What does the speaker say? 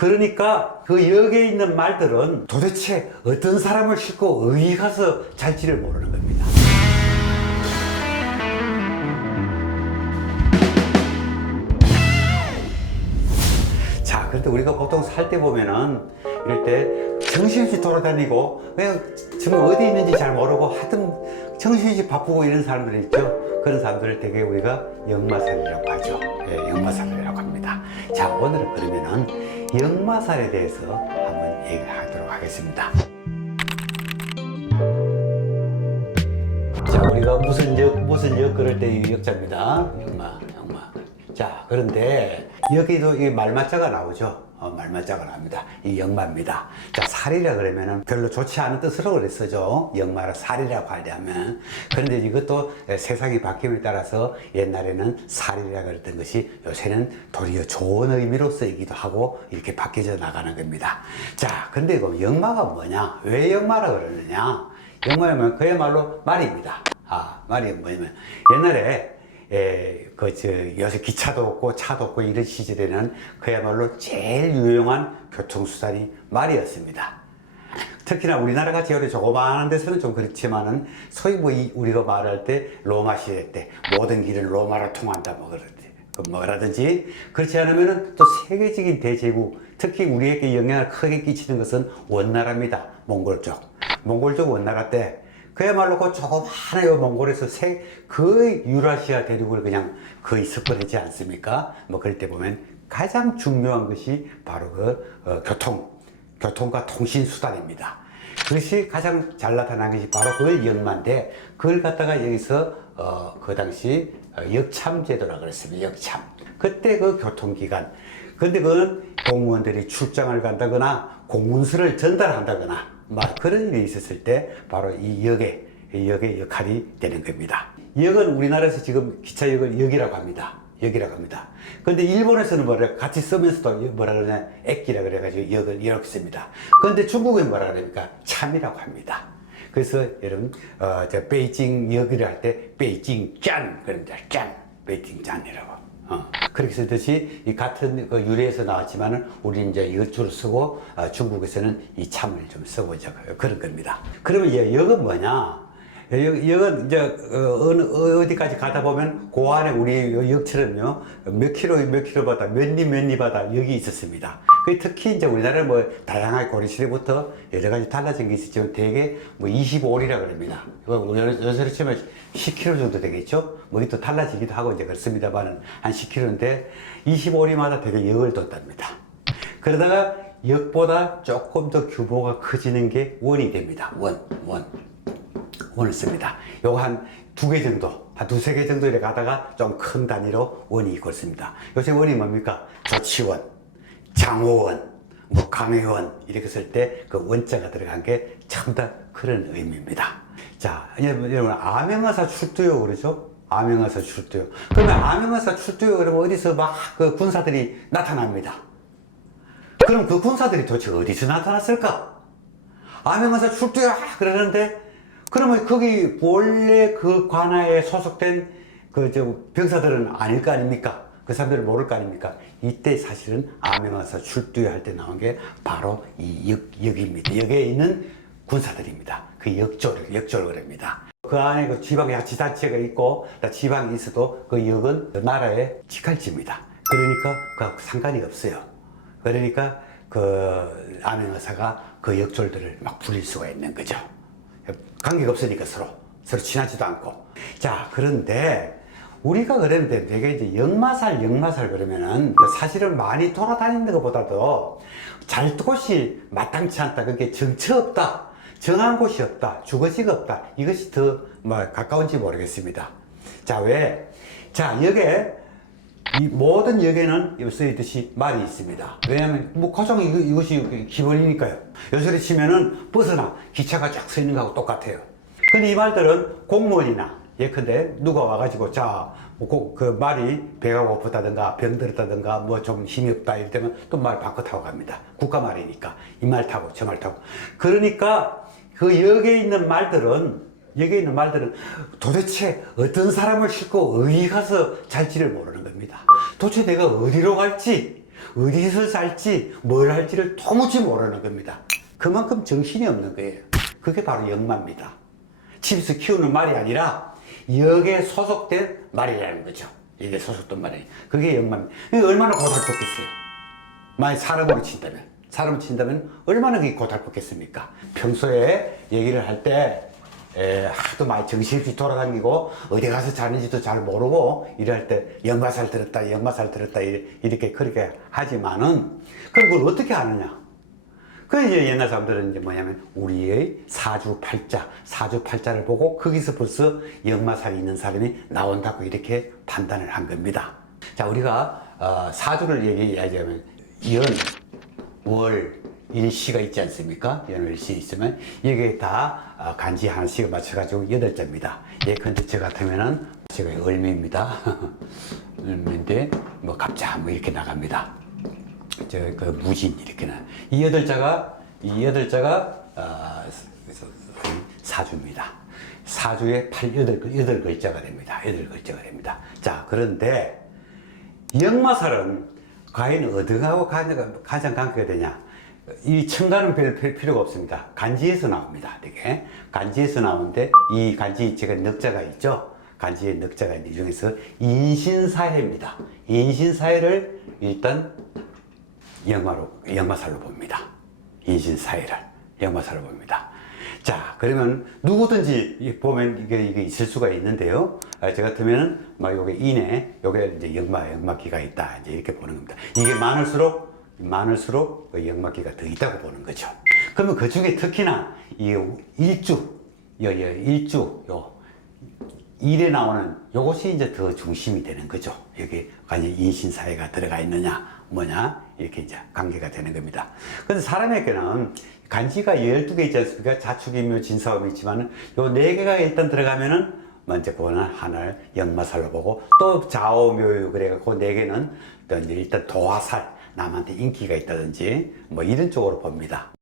그러니까 그 역에 있는 말들은 도대체 어떤 사람을 싣고 어디 가서 잘지를 모르는 겁니다. 자, 그런데 우리가 보통 살 때 보면은 이럴 때 정신없이 돌아다니고 그냥 정말 어디 있는지 잘 모르고 하여튼 정신없이 바쁘고 이런 사람들 있죠. 그런 사람들을 되게 우리가 역마살이라고 하죠. 예, 역마살이라고 합니다. 자, 오늘은 그러면은 역마살에 대해서 한번 얘기하도록 하겠습니다. 자, 우리가 무슨 역 그럴 때 역자입니다. 역마. 자, 그런데 여기도 이 말맞자가 나오죠. 말맞자가 나옵니다. 이 역마입니다. 자, 살이라 그러면은 별로 좋지 않은 뜻으로 그랬어죠. 역마를 살이라고 하려면. 그런데 이것도 세상이 바뀜에 따라서 옛날에는 살이라 그랬던 것이 요새는 도리어 좋은 의미로 쓰이기도 하고 이렇게 바뀌어져 나가는 겁니다. 자, 근데 그 역마가 뭐냐? 왜 역마라 그러느냐? 역마면 그야말로 말입니다. 말이 뭐냐면 옛날에 요새 기차도 없고 차도 없고 이런 시절에는 그야말로 제일 유용한 교통수단이 말이었습니다. 특히나 우리나라 같이 여러 조그마한 데서는 좀 그렇지만은 소위 우리가 말할 때 로마 시대 때 모든 길은 로마로 통한다 뭐라든지 그렇지 않으면은 또 세계적인 대제국 특히 우리에게 영향을 크게 끼치는 것은 원나라입니다. 몽골족 원나라 때 그야말로 그 조그마한 몽골에서 거의 유라시아 대륙을 그냥 거의 습벌하지 않습니까? 뭐 그럴 때 보면 가장 중요한 것이 바로 교통과 통신수단입니다. 그것이 가장 잘 나타난 것이 바로 그걸 역마인데 그걸 갖다가 여기서 그 당시 역참제도라 그랬습니다. 역참. 그때 그 교통기관. 근데 그건 공무원들이 출장을 간다거나 공문서를 전달한다거나 그런 일이 있었을 때 바로 이 역의 역할이 되는 겁니다. 역은 우리나라에서 지금 기차역을 역이라고 합니다. 그런데 일본에서는 같이 쓰면서도 뭐라 그러냐 액기라 그래가지고 역을 이렇게 씁니다. 그런데 중국은 뭐라 그럽니까? 참이라고 합니다. 그래서 여러분 베이징 역을 할 때 베이징 짠 그럽니다. 베이징 짠이라고. 그렇게 쓰듯이 이 같은 유래에서 나왔지만은 우리는 이제 이걸 주로 쓰고 중국에서는 이 참을 좀 쓰고 이제 그런 겁니다. 그러면 역은 뭐냐? 역은 이제 어디까지 가다 보면 그 안에 우리 역처럼요 몇 킬로마다 몇 리마다 역이 있었습니다. 특히 이제 우리나라 다양하게 고려시대부터 여러 가지 달라진 게 있었지만 대개 25리라 그럽니다. 요새로 치면 10km 정도 되겠죠? 또 달라지기도 하고 이제 그렇습니다만은 한 10km인데 25리마다 되게 역을 뒀답니다. 그러다가 역보다 조금 더 규모가 커지는 게 원이 됩니다. 원을 씁니다. 요거 한 2개 정도, 한 2-3개 정도 이렇게 가다가 좀 큰 단위로 원이 있고 있습니다. 요새 원이 뭡니까? 조치원, 장호원, 강회원 이렇게 쓸 때 그 원자가 들어간 게 전부 다 그런 의미입니다. 자, 여러분 암행어사 출두요 그러죠? 암행어사 출두요. 그러면 암행어사 출두요 그러면 어디서 그 군사들이 나타납니다. 그럼 그 군사들이 도대체 어디서 나타났을까? 암행어사 출두요 그러는데 그러면 거기 원래 그 관하에 소속된 병사들은 아닐 거 아닙니까? 그 사람들은 모를 거 아닙니까? 이때 사실은 암행어사 출두요 할 때 나온 게 바로 이 역입니다. 역에 있는 군사들입니다. 그 역졸을 합니다. 그 안에 그 지방자치단체가 있고 지방이 있어도 그 역은 그 나라의 직할지입니다. 그러니까 그 상관이 없어요. 그러니까 그 암행어사가 그 역졸들을 막 부릴 수가 있는 거죠. 관계가 없으니까 서로 친하지도 않고. 자, 그런데 우리가 그랬는데 되게 이제 역마살 그러면은 사실은 많이 돌아다니는 것보다도 잘 곳이 마땅치 않다. 그게 정처 없다. 정한 곳이 없다. 주거지가 없다. 이것이 더 가까운지 모르겠습니다. 자, 왜? 자, 이 모든 역에는 쓰이듯이 말이 있습니다. 왜냐하면 고정 이것이 기본이니까요. 요새로 치면은 버스나 기차가 쫙 서 있는 거하고 똑같아요. 근데 이 말들은 공무원이나 예컨대 누가 와가지고 그 말이 배가 고프다든가 병들었다든가 좀 힘이 없다 이럴 때면 또 말 바꿔 타고 갑니다. 국가 말이니까 이 말 타고 저 말 타고. 그러니까 그 역에 있는 말들은 도대체 어떤 사람을 싣고 어디 가서 잘지를 모르는 겁니다. 도대체 내가 어디로 갈지 어디서 살지 뭘 할지를 도무지 모르는 겁니다. 그만큼 정신이 없는 거예요. 그게 바로 역마입니다. 집에서 키우는 말이 아니라 역에 소속된 말이라는 거죠. 이게 소속된 말이. 그게 역마입니다. 얼마나 고달팠겠어요. 만약 사람을 친다면 얼마나 그게 고달팠겠습니까? 평소에 얘기를 할 때 하도 많이 정신없이 돌아다니고 어디 가서 자는지도 잘 모르고 이럴 때 역마살 들었다 이렇게 그렇게 하지만은 그럼 그걸 어떻게 아느냐? 그 이제 옛날 사람들은 이제 뭐냐면 우리의 사주팔자를 보고 거기서 벌써 역마살이 있는 사람이 나온다고 이렇게 판단을 한 겁니다. 자, 우리가 사주를 얘기하자면 연, 월, 일시가 있지 않습니까? 연월시 있으면 이게 다 간지 하나씩 맞춰가지고 8자입니다. 예컨대 저 같으면은 제가 을미입니다. 을미인데 뭐 갑자 뭐 이렇게 나갑니다. 그 무진 이렇게 나. 이 8자가 사주입니다. 사주에 8글자가 됩니다. 8글자가 됩니다. 자, 그런데 역마살은 과연 어디하고 가장 관계가 되냐? 이 천간은 별 필요가 없습니다. 간지에서 나옵니다. 되게 간지에서 나오는데 이 간지 제가 넉자가 있죠. 간지에 넉자가 있는 이 중에서 인신사해입니다. 인신사해를 일단 역마살로 봅니다. 인신사해를 역마살로 봅니다. 자, 그러면 누구든지 보면 이게 있을 수가 있는데요. 저 같으면은 막 요게 인에 요게 이제 역마기가 있다 이제 이렇게 보는 겁니다. 이게 많을수록 그 역마기가 더 있다고 보는 거죠. 그러면 그 중에 특히나 이 일에 나오는 요것이 이제 더 중심이 되는 거죠. 여기 관여 인신사회가 들어가 있느냐 뭐냐 이렇게 이제 관계가 되는 겁니다. 그런데 사람에게는 간지가 12개 있지 않습니까? 자축이묘 진사음이 있지만은 요 4개가 일단 들어가면은 먼저 그거는 하늘 역마살로 보고 또 좌오묘유 그래갖고 4개는 또 이제 일단 도화살 남한테 인기가 있다든지 뭐 이런 쪽으로 봅니다.